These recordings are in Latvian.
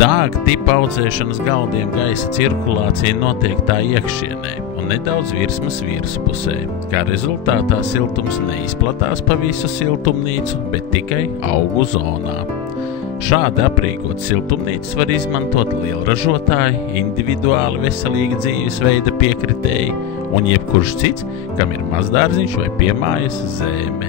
Dāga tipa audzēšanas galdiem gaisa cirkulācija notiek tā iekšienē un nedaudz virsmas virspusē, kā rezultātā siltums neizplatās pa visu siltumnīcu, bet tikai augu zonā. Šādi aprīkot siltumnīcas var izmantot lielražotāji, individuāli veselīga dzīvesveida piekritēji un jebkurš cits, kam ir mazdārziņš vai piemājas zeme.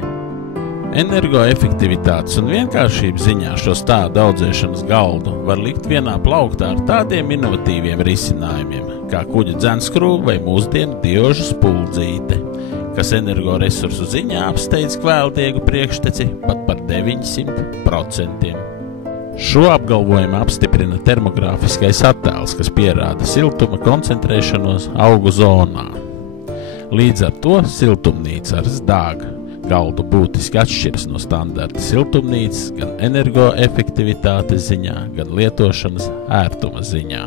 Energoefektivitātes un vienkāršības ziņā šo stādu audzēšanas galdu var likt vienā plauktā ar tādiem inovatīviem risinājumiem, kā kuģa dzenskrūve vai mūsdienu diožu spuldzīte, kas energoresursu ziņā apsteidz kvēldiegu priekšteci pat par 900%. Šo apgalvojumu apstiprina termogrāfiskais attēls, kas pierāda siltuma koncentrēšanos augu zonā. Līdz ar to siltumnīca ar Dāga galdu būtiski atšķiras no standarta siltumnīcas gan energoefektivitātes ziņā, gan lietošanas ērtuma ziņā.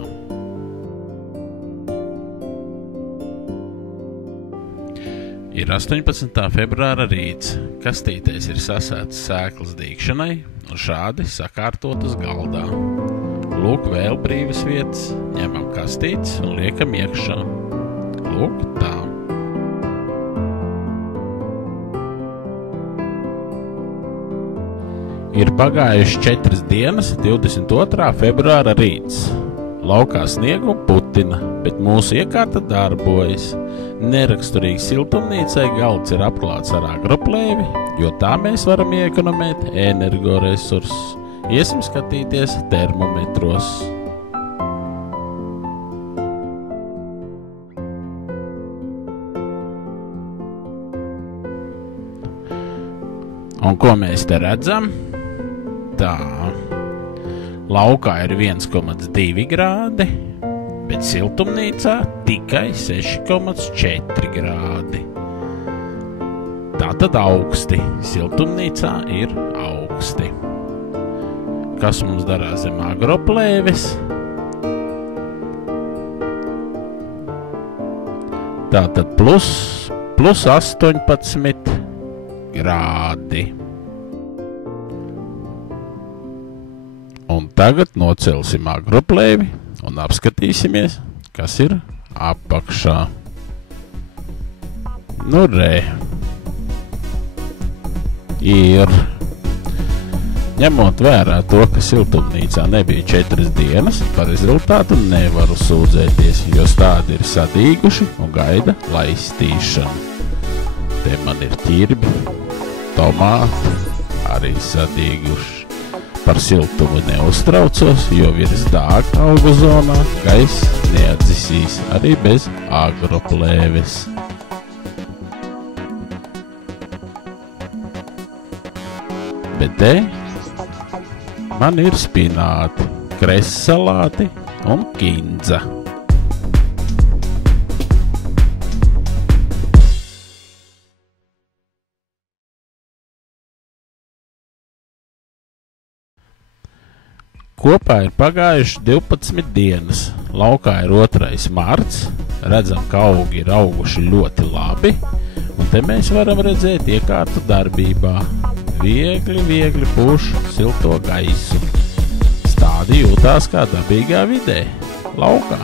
Ir 18. februāra rīts, kastītēs ir sasētas sēklas dīkšanai un šādi sakārtotas galdā. Lūk, vēl brīvas vietas, ņemam kastītes un liekam iekšā. Lūk, tā. Ir pagājuši 4 dienas, 22. februāra rīts. Laukā sniegu un putina, bet mūsu iekārta darbojas. Neraksturīgi siltumnīcai galds ir apklāts ar agroplēvi, jo tā mēs varam iekonomēt energoresursus. Iesim skatīties termometros. Un ko mēs te redzam? Tā, laukā ir 1,2 grādi, bet siltumnīcā tikai 6,4 grādi. Tātad augsti, siltumnīcā ir augsti. Kas mums darās zem agroplēves? Tātad plus 18 grādi. Un tagad nocelsim agroplēvi un apskatīsimies, kas ir apakšā. Nu re. Ir. Ņemot vērā to, ka siltumnīcā nebija 4 dienas, par rezultātu nevaru sūdzēties, jo stādi ir sadīguši un gaida laistīšanu. Te man ir ķirbi, tomāti, arī sadīguši. Par siltumu neuztraucos, jo virs Dāga augu zonā gaiss neatdzisīs arī bez agroplēves. Bet te man ir spināti, kressalāti un kindza. Kopā ir pagājuši 12 dienas. Laukā ir 2. marts. Redzam, ka augi ir auguši ļoti labi. Un te mēs varam redzēt iekārtu darbībā. Viegli pūš silto gaisu. Stādi jūtās kā dabīgā vidē. Laukā.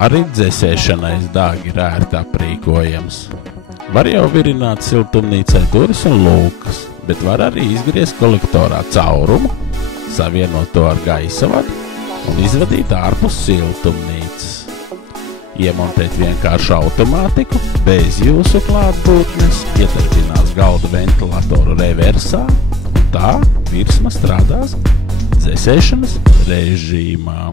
Arī dzēsēšanai Dāga ir ērti aprīkojams. Var jau virināt siltumnīcai durvis un lūkas, bet var arī izgriezt kolektorā caurumu, savienot to ar gaisa vadu un izvadīt ārpus siltumnīcas. Iemontēt vienkāršu automātiku bez jūsu klātbūtnes, iedarbinās galda ventilatoru reversā un tā virsma strādās dzēsēšanas režīmā.